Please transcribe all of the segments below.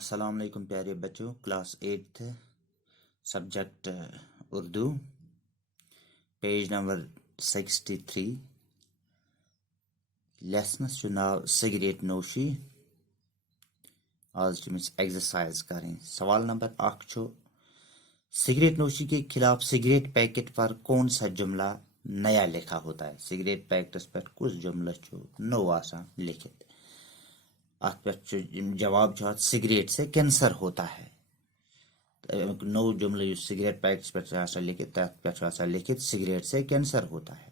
السلام علیکم پیارے بچوں، class 8 subject Urdu, page number 63 lessons چھُ ناو سگریٹ نوشی۔ آج چھِ أسۍ ایگزرسائز کریں۔ سوال نمبر 1 چھُ سگریٹ نوشی کے خلاف سگریٹ پیکٹ پر کون سا جملہ نیا لکھا ہوتا ہے؟ سگریٹ پیکٹس پر کس جملہ چھُ نو آسان لکھت؟ ات پہ جواب چھُ اتھ سگریٹ سے کینسر ہوتا ہے۔ نو جملہ یُس سگریٹ پیکٹس پہ آسان لکھت تتھ پہ آسان لکھت سگریٹ سے کینسر ہوتا ہے۔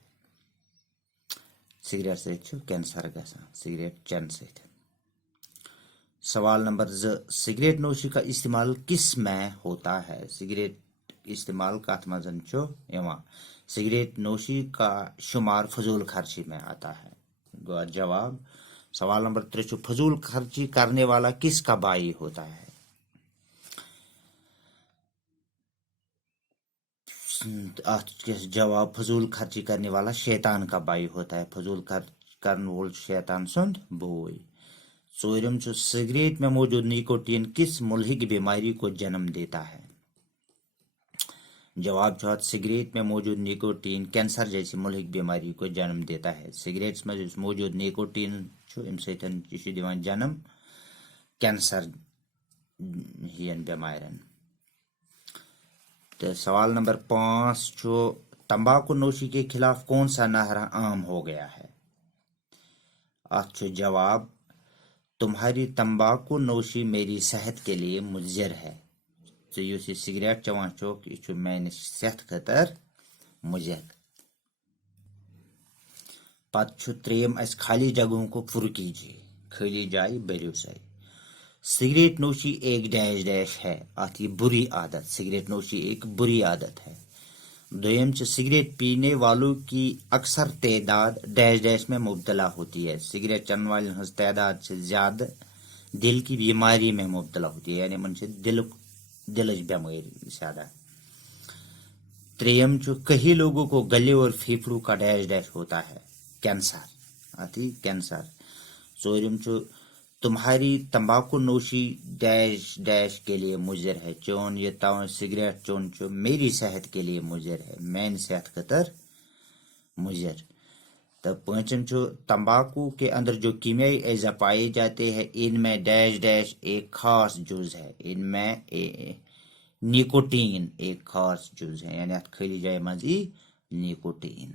سگریٹ سے چھُ کینسر گژھان سگریٹ چین سے۔ سوال نمبر 2 سگریٹ نوشی کا استعمال کس میں ہوتا ہے؟ سگریٹ استعمال کت مزن چھُ یوان؟ سگریٹ نوشی کا شمار فضول خرچی میں آتا ہے۔ جواب سوال نمبر 3 چھُ فضول خرچی کرنے والا کس کا بائی ہوتا ہے؟ جواب فضول خرچی کرنے والا شیطان کا بائی ہوتا ہے۔ فضول خرچ کرنے وول شیطان سند بوئی۔ ژوٗرِم چھُ سگریٹ میں موجود نیکوٹین کس ملحق بیماری کو جنم دیتا ہے؟ جواب چھُ اتھ سگریٹ میں موجود نیکوٹین کینسر جیسی ملحق بیماری کو جنم دیتا ہے۔ سگریٹس میں موجود نیکوٹین چھُ امہِ سۭتۍ یہِ چھُ دِوان جنم کینسر ہین بیمارین۔ تو سوال نمبر 5 چھُ تمباکو نوشی کے خلاف کون سا نعرہ عام ہو گیا ہے؟ اتھ چھُ جواب تمہاری تمباکو نوشی میری صحت کے لیے مضر ہے۔ ژٕ یُس یہِ سگریٹ چٮ۪وان چھُکھ یہِ چھُ میانہِ صحت خٲطر مضر۔ پتہٕ چھُ 3 اسہِ خالی جگہوں کو پر کیجیے، خالی جائے بھریو سا۔ سگریٹ نوشی ایک ڈیش ڈیش ہے، آتی بری عادت۔ سگریٹ نوشی ایک بری عادت ہے۔ دویم چھُ سگریٹ پینے والوں کی اکثر تعداد ڈیش ڈیش میں مبتلا ہوتی ہے۔ سگریٹ چن والن ہز تعداد سے زیادہ دل کی بیماری میں مبتلا ہوتی ہے، یعنی من سے دلچ بیماری زیادہ۔ تریم چھُ کئی لوگوں کو گلے اور پھیپھڑوں کا ڈیش ڈیش ہوتا ہے، کینسر آتی کینسر۔ ژورم چھُ تمہاری تمباکو نوشی ڈیش ڈیش کے لیے مضر ہے، چون یہ سگریٹ چون چھُ میری صحت کے لیے مضر ہے، میانہِ صحت خٲطر مضر۔ تو 5 چھُ تمباکو کے اندر جو کیمیائی اجزا پائے جاتے ہیں ان میں ڈیش ڈیش ایک خاص جز ہے، ان میں نیکوٹین ایک خاص جز ہے، یعنی ات خالی جائے مز ای نیکوٹین۔